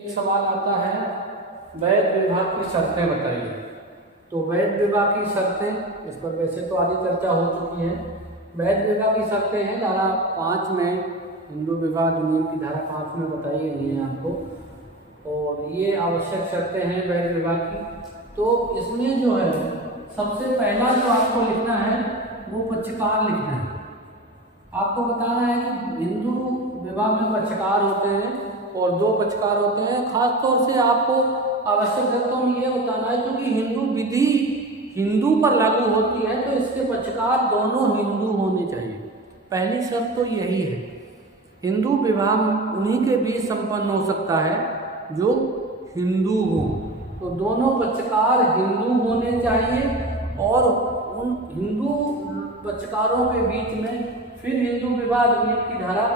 एक सवाल आता है, वैध विवाह की शर्तें बताइए। तो वैध विवाह की शर्तें, इस पर वैसे तो आधी चर्चा हो चुकी है। वैध विवाह की शर्तें हैं धारा 5 में, हिंदू विवाह अधिनियम की धारा 5 में बताई गई है आपको, और ये आवश्यक शर्तें हैं वैध विवाह की। तो इसमें जो है सबसे पहला जो आपको लिखना है वो पक्षकार लिखना है। आपको बताना है कि हिंदू विवाह में पक्षकार होते हैं और 2 पक्षकार होते हैं। खास तौर से आपको आवश्यक शर्तों में ये बताना है क्योंकि हिंदू विधि हिंदू पर लागू होती है, तो इसके पक्षकार दोनों हिंदू होने चाहिए। पहली शर्त तो यही है। हिंदू विवाह उन्हीं के बीच संपन्न हो सकता है जो हिंदू हो, तो दोनों पक्षकार हिंदू होने चाहिए और उन हिंदू पक्षकारों के बीच में फिर हिंदू विवाह अधिनियम की धारा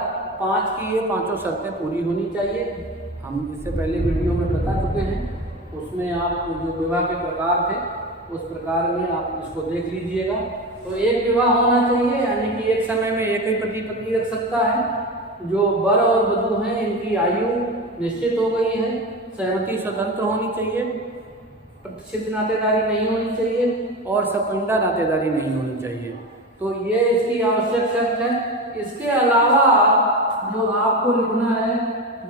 5 की ये 5 शर्तें पूरी होनी चाहिए। हम इससे पहले वीडियो में बता चुके हैं, उसमें आप जो विवाह के प्रकार थे उस प्रकार में आप इसको देख लीजिएगा। तो एक विवाह होना चाहिए, यानी कि एक समय में एक ही पति पत्नी रख सकता है। जो वर और वधू हैं इनकी आयु निश्चित हो गई है, सहमति स्वतंत्र होनी चाहिए, प्रतिष्ठित नातेदारी नहीं होनी चाहिए और सपिंडा नातेदारी नहीं होनी चाहिए। तो ये इसकी आवश्यक शर्त है। इसके अलावा जो आपको लिखना है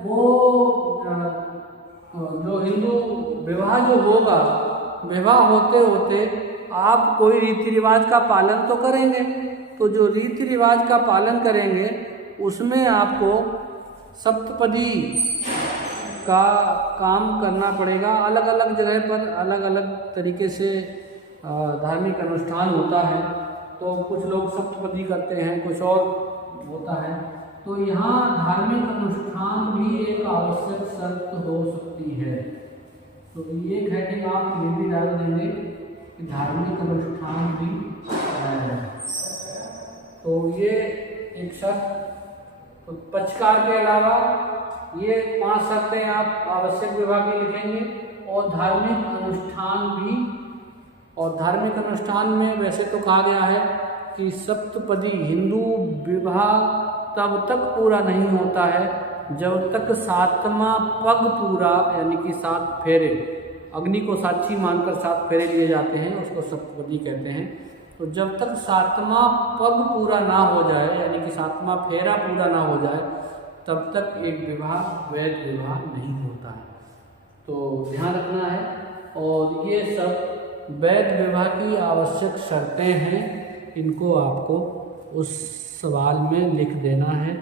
वो जो हिंदू विवाह जो होगा, विवाह होते होते आप कोई रीति रिवाज का पालन तो करेंगे, तो जो रीति रिवाज का पालन करेंगे उसमें आपको सप्तपदी का काम करना पड़ेगा। अलग अलग जगह पर अलग अलग तरीके से धार्मिक अनुष्ठान होता है, तो कुछ लोग सप्तपदी करते हैं, कुछ और होता है। तो यहाँ धार्मिक अनुष्ठान भी एक आवश्यक शर्त हो सकती है। तो ये हेडिंग आप ये भी डाल देंगे कि धार्मिक अनुष्ठान भी है। तो ये एक शर्त। तो पक्षकार के अलावा ये 5 शर्तें आप आवश्यक विवाह की लिखेंगे और धार्मिक अनुष्ठान भी। और धार्मिक अनुष्ठान में वैसे तो कहा गया है कि सप्तपदी हिंदू विवाह तब तक पूरा नहीं होता है जब तक 7वां पग पूरा, यानी कि 7 फेरे, अग्नि को साक्षी मानकर 7 फेरे लिए जाते हैं, उसको सप्तपदी कहते हैं। तो जब तक 7वां पग पूरा ना हो जाए, यानी कि 7वां फेरा पूरा ना हो जाए, तब तक एक विवाह वैध विवाह नहीं होता है। तो ध्यान रखना है। और ये सब वैध विवाह की आवश्यक शर्तें हैं, इनको आपको उस सवाल में लिख देना है।